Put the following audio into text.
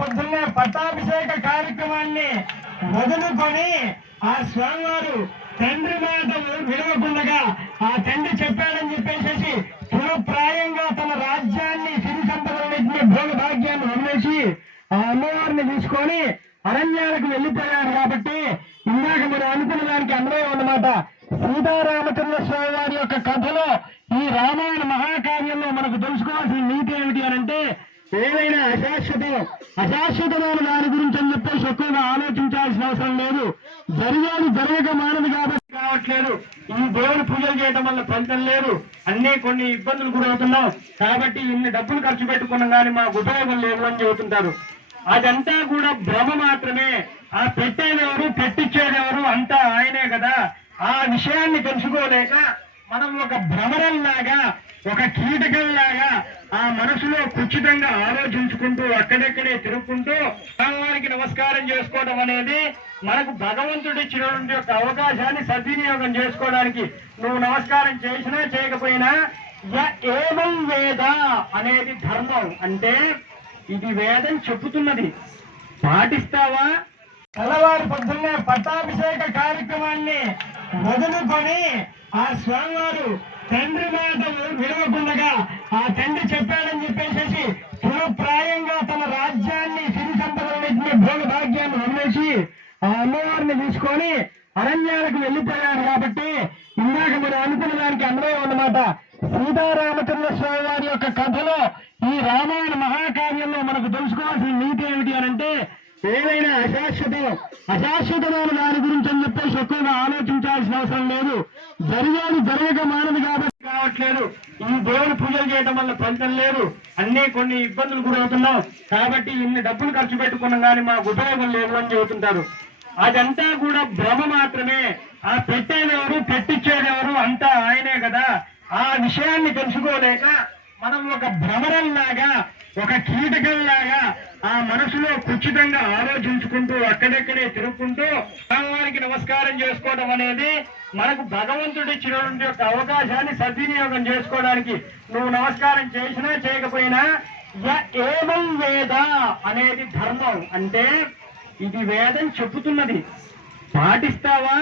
పొద్దున్నే పట్టాభిషేక కార్యక్రమాన్ని వదులుకొని ఆ స్వామివారు తండ్రి మాటలు విడవకుండగా ఆ తండ్రి చెప్పాడని చెప్పేసి తృణప్రాయంగా తన రాజ్యాన్ని సిరి సంపదలన్నింటినీ భోగ భాగ్యాన్ని వదిలేసి ఆ అమ్మవారిని తీసుకొని అరణ్యాలకు వెళ్ళిపోయాడు కాబట్టి ఇందాక మీరు అనుకున్న దానికి అన్వయం అన్నమాట. సీతారామచంద్ర స్వామి వారి యొక్క కథలో ఈ రామాయణ మహాకావ్యంలో మనకు తెలుసుకోవాల్సిన నీతి ఏమిటి అని అంటే ఏదైనా అశాశ్వతం అశాశ్వతమైన దాని గురించి అని చెప్పేసి ఎక్కువగా ఆలోచించాల్సిన అవసరం లేదు. జరిగేది జరగక మానదు కాబట్టి కావట్లేదు. ఈ దేవుని పూజలు చేయడం వల్ల ఫలితం లేదు. అన్నీ కొన్ని ఇబ్బందులు గురవుతున్నాం. కాబట్టి ఇన్ని డబ్బులు ఖర్చు పెట్టుకున్నాం కానీ మాకు ఉపయోగం లేదు అని చెబుతుంటారు. అదంతా కూడా భ్రమ మాత్రమే. ఆ పెట్టేదెవరు పెట్టించేదెవరు అంతా ఆయనే కదా. ఆ విషయాన్ని తెలుసుకోలేక మనం ఒక భ్రమరంలాగా ఒక కీటకంలాగా ఆ మనసులో కుచితంగా ఆలోచించుకుంటూ అక్కడెక్కడే తిరుగుకుంటూ భగవానికి నమస్కారం చేసుకోవడం అనేది మనకు భగవంతుడు ఇచ్చినటువంటి యొక్క అవకాశాన్ని సద్వినియోగం చేసుకోవడానికి నువ్వు నమస్కారం చేసినా చేయకపోయినా య ఏవం వేద అనేది ధర్మం. అంటే ఇది వేదం చెప్పుతున్నది పాటిస్తావా? తెల్లవారు పొద్దున్నే పట్టాభిషేక కార్యక్రమాన్ని వదులుకొని ఆ స్వామివారు తండ్రి మాటలు విలువ ఆ తండ్రి చెప్పాడని చెప్పేసి తృణప్రాయంగా తన రాజ్యాన్ని సిరి సంపదలన్నింటినీ భోగ భాగ్యాన్ని వదిలేసి ఆ అమ్మవారిని తీసుకొని అరణ్యాలకు వెళ్ళిపోయాడు కాబట్టి ఇందాక మీరు అనుకున్న దానికి అన్వయం అన్నమాట. సీతారామచంద్ర స్వామి వారి యొక్క కథలో ఈ రామాయణ మహాకావ్యంలో మనకు తెలుసుకోవాల్సిన నీతి ఏమిటి అని అంటే ఏదైనా అశాశ్వతం అశాశ్వతమైన దాని గురించి అని చెప్పేసి ఎక్కువగా ఆలోచించాల్సిన అవసరం లేదు. జరిగేది జరగక మానదు కాబట్టి రావట్లేదు. ఈ దేవుని పూజలు చేయడం వల్ల ఫలితం లేదు. అన్ని కొన్ని ఇబ్బందులు గురవుతున్నాం. కాబట్టి ఇన్ని డబ్బులు ఖర్చు పెట్టుకున్నాం కానీ మాకు ఉపయోగం లేదు అని చెబుతుంటారు. అదంతా కూడా భ్రమ మాత్రమే. ఆ పెట్టేదెవరు పెట్టించేదెవరు అంతా ఆయనే కదా. ఆ విషయాన్ని తెలుసుకోలేక మనం ఒక భ్రమరంలాగా ఒక కీటకంలాగా ఆ మనసులో కుచితంగా ఆలోచించుకుంటూ అక్కడెక్కడే తిరుగుకుంటూ దైవానికి నమస్కారం చేసుకోవడం అనేది మనకు భగవంతుడు ఇచ్చినటువంటి యొక్క అవకాశాన్ని సద్వినియోగం చేసుకోవడానికి నువ్వు నమస్కారం చేసినా చేయకపోయినా య ఏవం వేద అనేది ధర్మం. అంటే ఇది వేదం చెబుతున్నది. పాటిస్తావా?